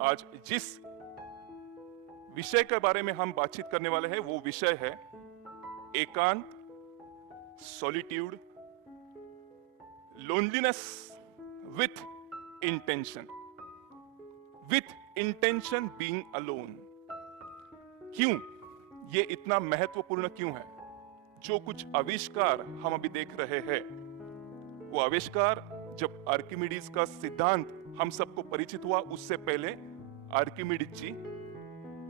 आज जिस विषय के बारे में हम बातचीत करने वाले हैं वो विषय है एकांत, solitude, loneliness with intention, being alone. क्यों ये इतना महत्वपूर्ण क्यों है? जो कुछ आविष्कार हम अभी देख रहे हैं, वो आविष्कार जब आर्किमिडीज का सिद्धांत हम सबको परिचित हुआ, उससे पहले आर्किमिडीज जी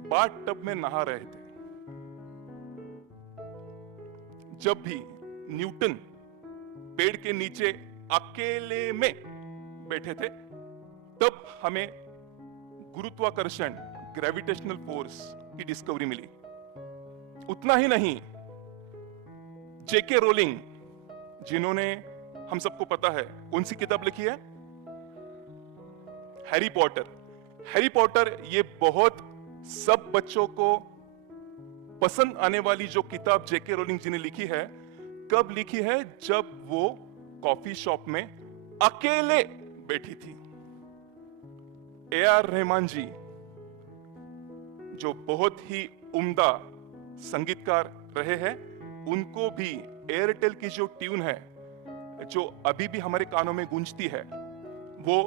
बाथ टब में नहा रहे थे। जब भी न्यूटन पेड़ के नीचे अकेले में बैठे थे, तब हमें गुरुत्वाकर्षण, ग्रेविटेशनल फोर्स की डिस्कवरी मिली। उतना ही नहीं, जेके रोलिंग, जिन्होंने हम सबको पता है कौन सी किताब लिखी है, हैरी पॉटर। हैरी पॉटर ये बहुत सब बच्चों को पसंद आने वाली जो किताब जेके रोलिंग जी ने लिखी है, कब लिखी है? जब वो कॉफी शॉप में अकेले बैठी थी। ए.आर. रहमान जी, जो बहुत ही उम्दा संगीतकार रहे हैं, उनको भी एयरटेल की जो ट्यून है, जो अभी भी हमारे कानों में गूंजती है, वो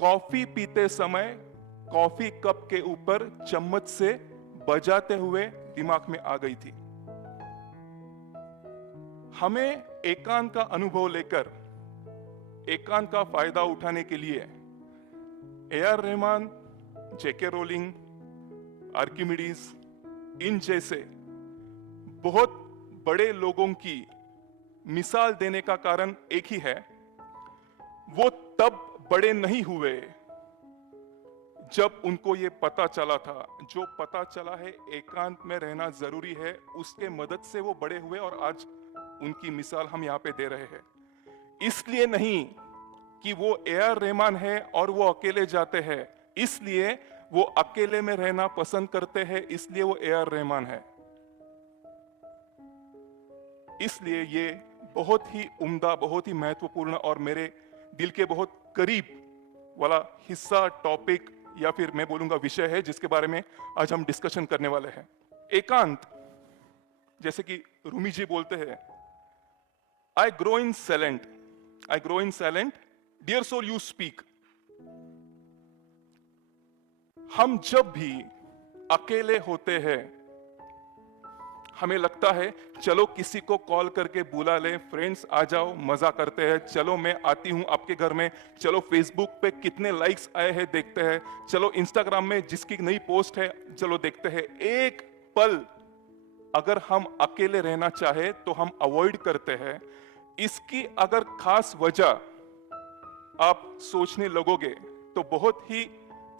कॉफी पीते समय कॉफी कप के ऊपर चम्मच से बजाते हुए दिमाग में आ गई थी। हमें एकांत का अनुभव लेकर एकांत का फायदा उठाने के लिए ए.आर. रहमान, जेके रोलिंग, आर्किमिडीज, इन जैसे बहुत बड़े लोगों की मिसाल देने का कारण एक ही है, वो तब बड़े नहीं हुए जब उनको ये पता चला था, जो पता चला है एकांत में रहना जरूरी है, उसके मदद से वो बड़े हुए और आज उनकी मिसाल हम यहाँ पे दे रहे हैं। इसलिए नहीं कि वो ए.आर. रहमान है और वो अकेले जाते हैं, इसलिए वो अकेले में रहना पसंद करते हैं, इसलिए वो ए.आर. रहमान है। इसलिए ये बहुत ही उम्दा, बहुत ही महत्वपूर्ण और मेरे दिल के बहुत करीब वाला हिस्सा, टॉपिक या फिर मैं बोलूंगा विषय है, जिसके बारे में आज हम डिस्कशन करने वाले हैं। एकांत, जैसे कि रूमी जी बोलते हैं, I grow in silent, dear soul you speak. हम जब भी अकेले होते हैं, हमें लगता है चलो किसी को कॉल करके बुला ले, फ्रेंड्स आ जाओ, मजा करते हैं, चलो मैं आती हूं आपके घर में, चलो फेसबुक पे कितने लाइक्स आए हैं देखते हैं, चलो इंस्टाग्राम में जिसकी नई पोस्ट है चलो देखते हैं। एक पल अगर हम अकेले रहना चाहे तो हम अवॉइड करते हैं। इसकी अगर खास वजह आप सोचने लगोगे तो बहुत ही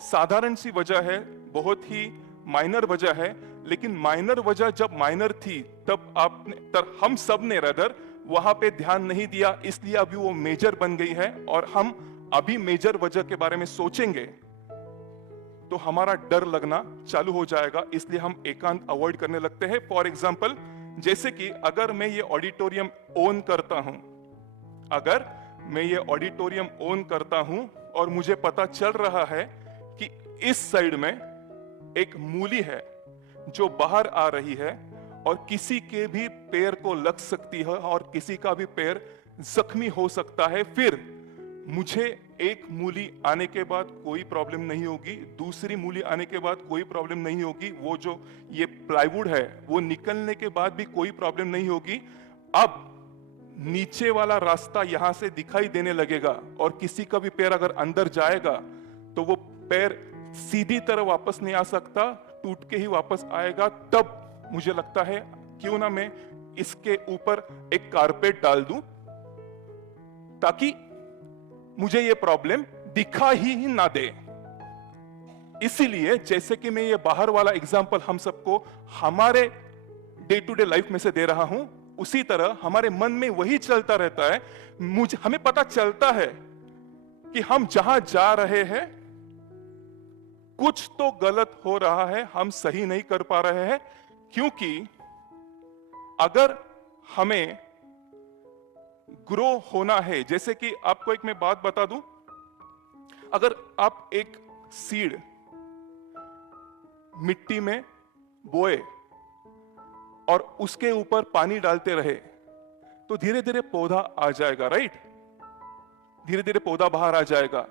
साधारण सी वजह है, बहुत ही माइनर वजह है, लेकिन माइनर वजह जब माइनर थी तब हम सब ने रदर वहां पे ध्यान नहीं दिया, इसलिए अभी वो मेजर बन गई है। और हम अभी मेजर वजह के बारे में सोचेंगे तो हमारा डर लगना चालू हो जाएगा, इसलिए हम एकांत अवॉइड करने लगते हैं। फॉर एग्जाम्पल, जैसे कि अगर मैं ये ऑडिटोरियम ओन करता हूं और मुझे पता चल रहा है कि इस साइड में एक मूली है जो बाहर आ रही है और किसी के भी पैर को लग सकती है और किसी का भी पैर जख्मी हो सकता है, फिर मुझे एक मूली आने के बाद कोई प्रॉब्लम नहीं होगी, दूसरी मूली आने के बाद कोई प्रॉब्लम नहीं होगी, वो जो ये प्लाईवुड है वो निकलने के बाद भी कोई प्रॉब्लम नहीं होगी। अब नीचे वाला रास्ता यहां से दिखाई देने लगेगा और किसी का भी पैर अगर अंदर जाएगा तो वो पैर सीधी तरह वापस नहीं आ सकता, टूट के ही वापस आएगा। तब मुझे लगता है क्यों ना मैं इसके ऊपर एक कारपेट डाल दूं ताकि मुझे ये प्रॉब्लम दिखा ही ना दे। इसीलिए जैसे कि मैं ये बाहर वाला एग्जांपल हम सबको हमारे डे टू डे लाइफ में से दे रहा हूं, उसी तरह हमारे मन में वही चलता रहता है। हमें पता चलता है कि हम जहां जा रहे हैं कुछ तो गलत हो रहा है, हम सही नहीं कर पा रहे हैं, क्योंकि अगर हमें ग्रो होना है, जैसे कि आपको एक मैं बात बता दूं, अगर आप एक सीड मिट्टी में बोए और उसके ऊपर पानी डालते रहे तो धीरे धीरे पौधा आ जाएगा, राइट? धीरे धीरे पौधा बाहर आ जाएगा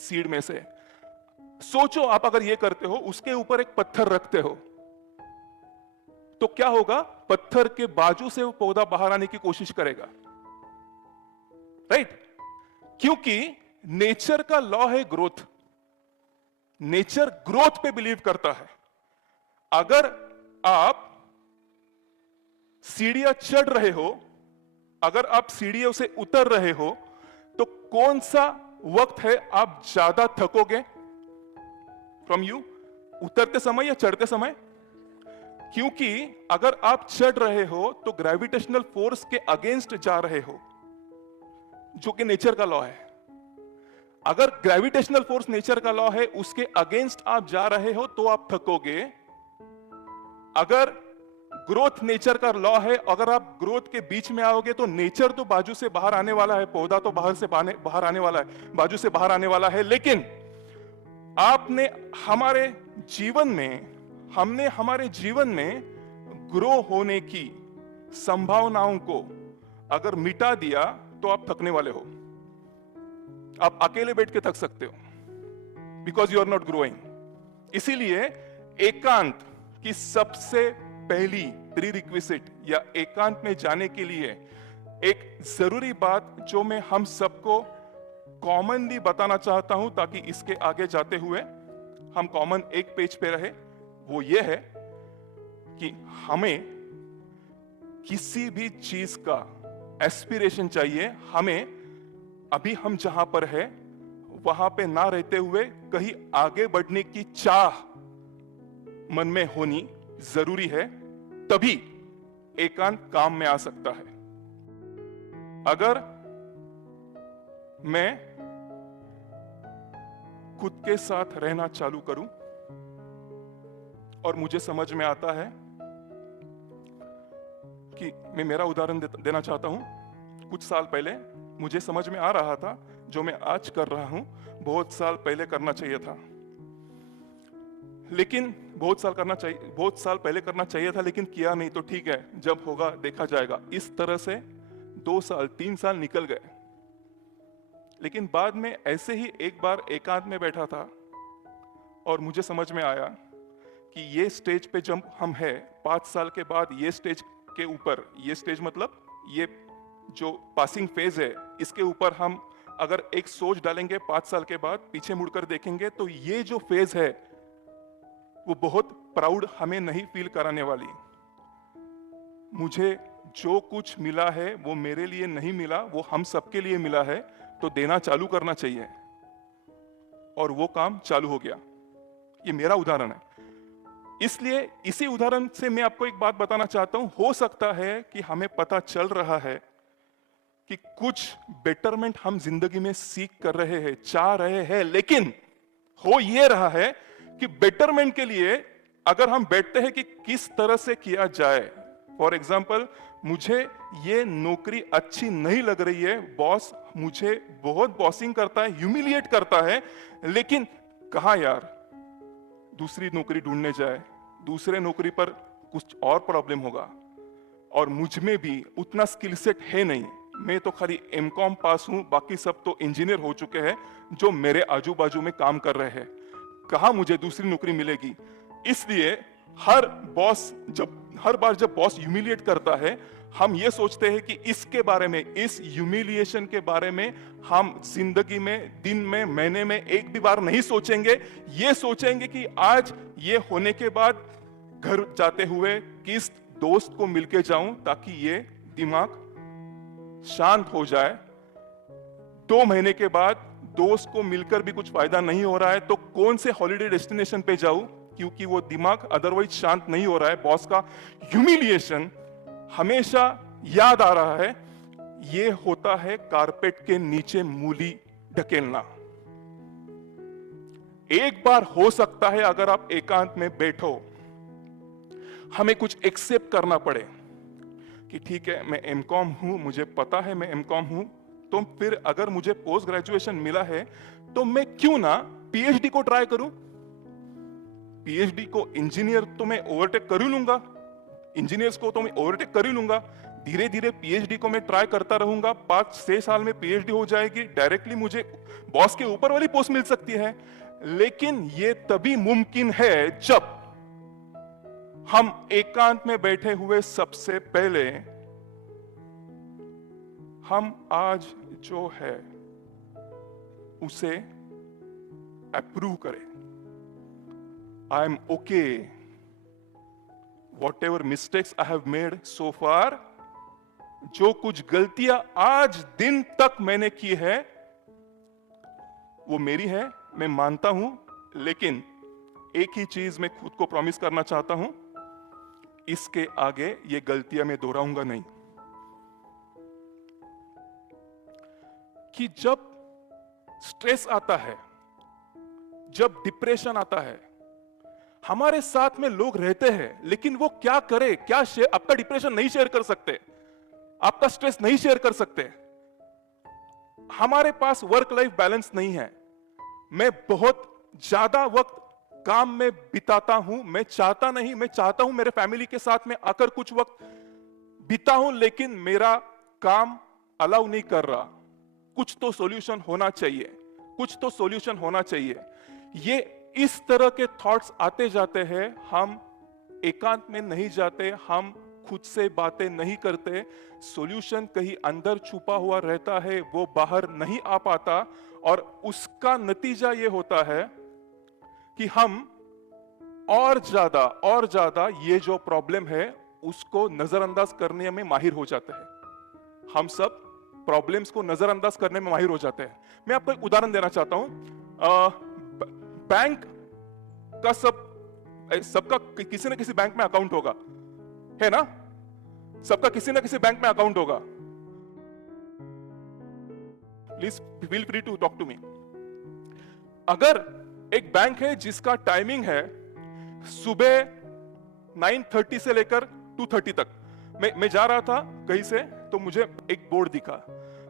सीड में से। सोचो आप अगर ये करते हो, उसके ऊपर एक पत्थर रखते हो, तो क्या होगा? पत्थर के बाजू से वो पौधा बाहर आने की कोशिश करेगा, राइट? क्योंकि नेचर का लॉ है ग्रोथ। नेचर ग्रोथ पे बिलीव करता है। अगर आप सीढ़ियां चढ़ रहे हो, अगर आप सीढ़ियों से उतर रहे हो, तो कौन सा वक्त है आप ज्यादा थकोगे फ्रॉम यू? उतरते समय या चढ़ते समय? क्योंकि अगर आप चढ़ रहे हो तो ग्रेविटेशनल फोर्स के अगेंस्ट जा रहे हो, जो कि नेचर का लॉ है। अगर ग्रेविटेशनल फोर्स नेचर का लॉ है, उसके अगेंस्ट आप जा रहे हो तो आप थकोगे। अगर ग्रोथ नेचर का लॉ है, अगर आप ग्रोथ के बीच में आओगे तो नेचर तो बाजू से बाहर आने वाला है, पौधा तो बाहर आने वाला है, बाजू से बाहर आने वाला है। लेकिन हमने हमारे जीवन में ग्रो होने की संभावनाओं को अगर मिटा दिया तो आप थकने वाले हो। आप अकेले बैठ के थक सकते हो, because you are not growing. इसीलिए एकांत की सबसे पहली प्रीरिक्विजिट या एकांत में जाने के लिए एक जरूरी बात जो मैं हम सबको कॉमनली बताना चाहता हूं, ताकि इसके आगे जाते हुए हम कॉमन एक पेज पे रहे, वो ये है कि हमें किसी भी चीज का एस्पिरेशन चाहिए। हमें अभी हम जहां पर है वहां पे ना रहते हुए कहीं आगे बढ़ने की चाह मन में होनी जरूरी है, तभी एकांत काम में आ सकता है। अगर मैं खुद के साथ रहना चालू करूं और मुझे समझ में आता है कि मैं मेरा उदाहरण देना चाहता हूं। कुछ साल पहले मुझे समझ में आ रहा था जो मैं आज कर रहा हूं बहुत साल पहले करना चाहिए था, लेकिन बहुत साल पहले करना चाहिए था, लेकिन किया नहीं। तो ठीक है, जब होगा देखा जाएगा। इस तरह से 2 साल 3 साल निकल गए। लेकिन बाद में ऐसे ही एक बार एकांत में बैठा था और मुझे समझ में आया कि ये स्टेज पे जब हम हैं 5 साल के बाद, ये स्टेज के ऊपर, ये स्टेज मतलब ये जो पासिंग फेज है, इसके ऊपर हम अगर एक सोच डालेंगे 5 साल के बाद पीछे मुड़कर देखेंगे तो ये जो फेज है वो बहुत प्राउड हमें नहीं फील कराने वाली। मुझे जो कुछ मिला है वो मेरे लिए नहीं मिला, वो हम सबके लिए मिला है, तो देना चालू करना चाहिए। और वो काम चालू हो गया। ये मेरा उदाहरण है। इसलिए इसी उदाहरण से मैं आपको एक बात बताना चाहता हूं। हो सकता है कि हमें पता चल रहा है कि कुछ बेटरमेंट हम जिंदगी में सीख कर रहे हैं, चाह रहे हैं, लेकिन हो ये रहा है कि बेटरमेंट के लिए अगर हम बैठते हैं कि किस तरह से किया जाए। फॉर एग्जाम्पल, मुझे ये नौकरी अच्छी नहीं लग रही है, बॉस मुझे बहुत बॉसिंग करता है, ह्यूमिलिएट करता है, लेकिन कहा यार दूसरी नौकरी ढूंढने जाए, दूसरे नौकरी पर कुछ और प्रॉब्लम होगा, और मुझ में भी उतना स्किल सेट है नहीं। मैं तो खाली एमकॉम पास हूं, बाकी सब तो इंजीनियर हो चुके हैं जो मेरे आजू बाजू में काम कर रहे हैं, कहां मुझे दूसरी नौकरी मिलेगी। इसलिए हर बार जब बॉस ह्यूमिलिएट करता है, हम ये सोचते हैं कि इसके बारे में, इस ह्यूमिलिएशन के बारे में हम जिंदगी में, दिन में, महीने में एक भी बार नहीं सोचेंगे। ये सोचेंगे कि आज ये होने के बाद घर जाते हुए किस दोस्त को मिलके जाऊं ताकि ये दिमाग शांत हो जाए। 2 महीने के बाद दोस्त को मिलकर भी कुछ फायदा नहीं हो रहा है तो कौन से हॉलिडे डेस्टिनेशन पे जाऊं, क्योंकि वो दिमाग अदरवाइज शांत नहीं हो रहा है। बॉस का ह्यूमिलिएशन हमेशा याद आ रहा है। ये होता है कारपेट के नीचे मूली ढकेलना। एक बार हो सकता है अगर आप एकांत में बैठो, हमें कुछ एक्सेप्ट करना पड़े कि ठीक है मैं एमकॉम हूं, मुझे पता है मैं एमकॉम हूं, तो फिर अगर मुझे पोस्ट ग्रेजुएशन मिला है तो मैं क्यों ना पीएचडी को ट्राई करूं। पीएचडी को इंजीनियर तो मैं ओवरटेक कर ही लूंगा, इंजीनियर्स को तो मैं ओवरटेक कर ही लूंगा। धीरे धीरे पीएचडी को मैं ट्राई करता रहूंगा, 5-6 साल में पीएचडी हो जाएगी, डायरेक्टली मुझे बॉस के ऊपर वाली पोस्ट मिल सकती है। लेकिन ये तभी मुमकिन है जब हम एकांत में बैठे हुए सबसे पहले हम आज जो है उसे अप्रूव करें। I am okay, whatever mistakes I have made so far, जो कुछ गलतियां आज दिन तक मैंने की है वो मेरी है, मैं मानता हूं। लेकिन एक ही चीज मैं खुद को प्रॉमिस करना चाहता हूं, इसके आगे ये गलतियां मैं दोहराऊंगा नहीं। कि जब स्ट्रेस आता है, जब डिप्रेशन आता है, हमारे साथ में लोग रहते हैं, लेकिन वो क्या करे, क्या शेयर, आपका डिप्रेशन नहीं शेयर कर सकते, आपका स्ट्रेस नहीं शेयर कर सकते। हमारे पास वर्क लाइफ बैलेंस नहीं है। मैं बहुत ज्यादा वक्त काम में बिताता हूं, मैं चाहता हूं मेरे फैमिली के साथ में आकर कुछ वक्त बिताऊं, लेकिन मेरा काम अलाउ नहीं कर रहा। कुछ तो सॉल्यूशन होना चाहिए, कुछ तो सॉल्यूशन होना चाहिए। ये इस तरह के थॉट्स आते जाते हैं, हम एकांत में नहीं जाते, हम खुद से बातें नहीं करते, सॉल्यूशन कहीं अंदर छुपा हुआ रहता है, वो बाहर नहीं आ पाता, और उसका नतीजा ये होता है कि हम और ज्यादा ये जो प्रॉब्लम है उसको नजरअंदाज करने में माहिर हो जाते हैं। हम सब प्रॉब्लम्स को नजरअंदाज करने में माहिर हो जाते हैं। मैं आपको एक उदाहरण देना चाहता हूं। बैंक का सबका किसी ना किसी बैंक में अकाउंट होगा, है ना? सबका किसी ना किसी बैंक में अकाउंट होगा। Please feel free to talk to me. अगर एक बैंक है जिसका टाइमिंग है सुबह 9:30 से लेकर 2:30 तक, मैं जा रहा था कहीं से, तो मुझे एक बोर्ड दिखा,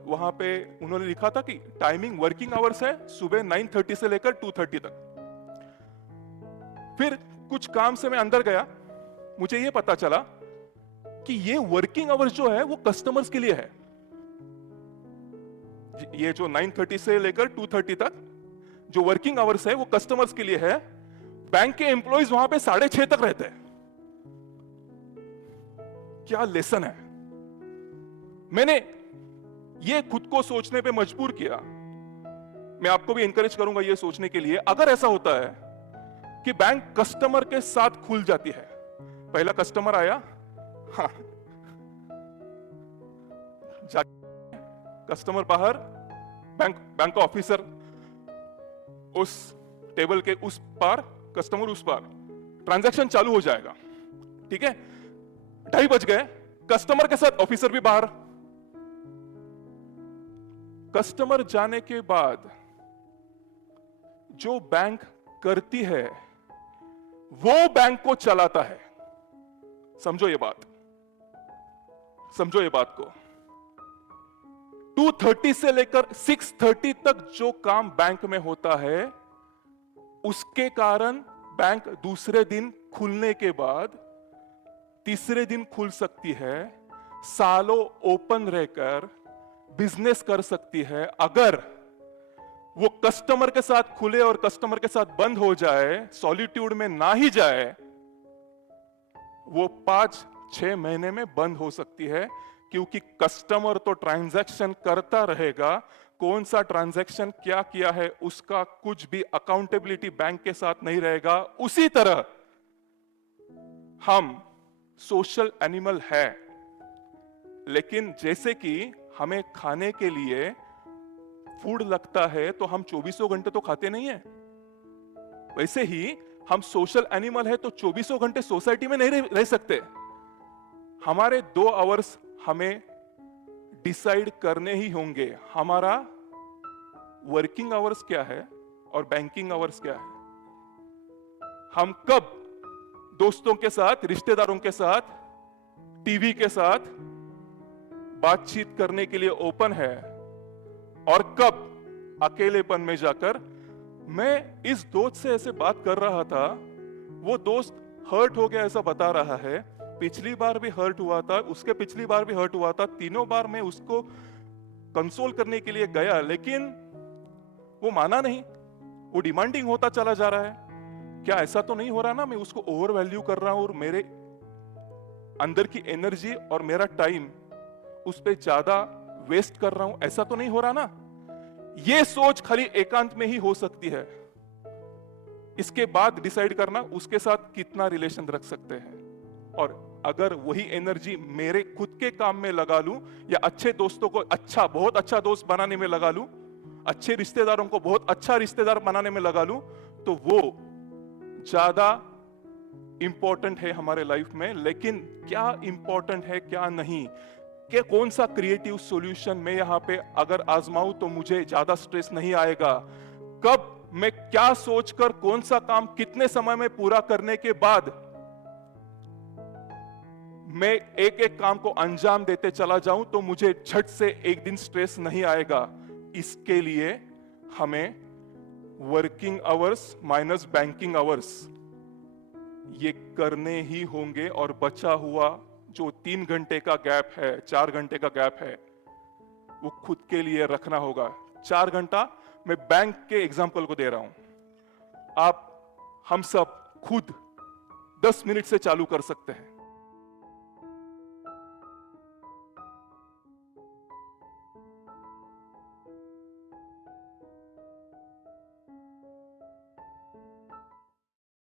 वहां पे उन्होंने लिखा था कि टाइमिंग वर्किंग आवर्स है सुबह 9:30 से लेकर 2:30 तक। फिर कुछ काम से मैं अंदर गया, मुझे ये पता चला कि ये वर्किंग आवर्स जो है वो कस्टमर्स के लिए है। ये जो 9:30 से लेकर 2:30 तक जो वर्किंग आवर्स है वो कस्टमर्स के लिए है। बैंक के एम्प्लॉइज वहां पे 6:30 तक रहते हैं। क्या लेसन है। मैंने ये खुद को सोचने पे मजबूर किया। मैं आपको भी एनकरेज करूंगा ये सोचने के लिए, अगर ऐसा होता है कि बैंक कस्टमर के साथ खुल जाती है, पहला कस्टमर आया, हाँ, कस्टमर बाहर, बैंक का ऑफिसर उस टेबल के उस पार, कस्टमर उस पार, ट्रांजैक्शन चालू हो जाएगा। ठीक है, 2:30 बज गए, कस्टमर के साथ ऑफिसर भी बाहर। कस्टमर जाने के बाद जो बैंक करती है वो बैंक को चलाता है। समझो ये बात, समझो ये बात को। 2:30 से लेकर 6:30 तक जो काम बैंक में होता है, उसके कारण बैंक दूसरे दिन खुलने के बाद तीसरे दिन खुल सकती है, सालों ओपन रहकर बिजनेस कर सकती है। अगर वो कस्टमर के साथ खुले और कस्टमर के साथ बंद हो जाए, सॉलिट्यूड में ना ही जाए, वो 5-6 महीने में बंद हो सकती है, क्योंकि कस्टमर तो ट्रांजैक्शन करता रहेगा। कौन सा ट्रांजैक्शन क्या किया है उसका कुछ भी अकाउंटेबिलिटी बैंक के साथ नहीं रहेगा। उसी तरह हम सोशल एनिमल है, लेकिन जैसे कि हमें खाने के लिए फूड लगता है तो हम 24 घंटे तो खाते नहीं है, वैसे ही हम सोशल एनिमल है तो 24 घंटे सोसाइटी में नहीं रह सकते। हमारे 2 आवर्स हमें डिसाइड करने ही होंगे। हमारा वर्किंग आवर्स क्या है और बैंकिंग आवर्स क्या है। हम कब दोस्तों के साथ, रिश्तेदारों के साथ, टीवी के साथ बातचीत करने के लिए ओपन है, और कब अकेलेपन में जाकर। मैं इस दोस्त से ऐसे बात कर रहा था, वो दोस्त हर्ट हो गया ऐसा बता रहा है, पिछली बार भी हर्ट हुआ था, उसके पिछली बार भी हर्ट हुआ था, तीनों बार मैं उसको कंसोल करने के लिए गया लेकिन वो माना नहीं, वो डिमांडिंग होता चला जा रहा है। क्या ऐसा तो नहीं हो रहा ना, मैं उसको ओवर वैल्यू कर रहा हूं और मेरे अंदर की एनर्जी और मेरा टाइम उस पर ज्यादा वेस्ट कर रहा हूं, ऐसा तो नहीं हो रहा ना। ये सोच खाली एकांत में ही हो सकती है। इसके बाद डिसाइड करना उसके साथ कितना रिलेशन रख सकते हैं, और अगर वही एनर्जी मेरे खुद के काम में लगा लूं या अच्छे दोस्तों को अच्छा बहुत अच्छा दोस्त बनाने में लगा लूं, अच्छे रिश्तेदारों को बहुत अच्छा रिश्तेदार बनाने में लगा लूं, तो वो ज्यादा इंपॉर्टेंट है हमारे लाइफ में। लेकिन क्या इंपॉर्टेंट है क्या नहीं, कि कौन सा क्रिएटिव सॉल्यूशन मैं यहाँ पे अगर आजमाऊं तो मुझे ज्यादा स्ट्रेस नहीं आएगा, कब मैं क्या सोचकर कौन सा काम कितने समय में पूरा करने के बाद मैं एक एक काम को अंजाम देते चला जाऊं तो मुझे झट से एक दिन स्ट्रेस नहीं आएगा। इसके लिए हमें working hours minus banking hours ये करने ही होंगे, और बचा हुआ जो 3 घंटे का गैप है, 4 घंटे का गैप है, वो खुद के लिए रखना होगा। 4 घंटा मैं बैंक के एग्जाम्पल को दे रहा हूं, आप हम सब खुद 10 मिनट से चालू कर सकते हैं।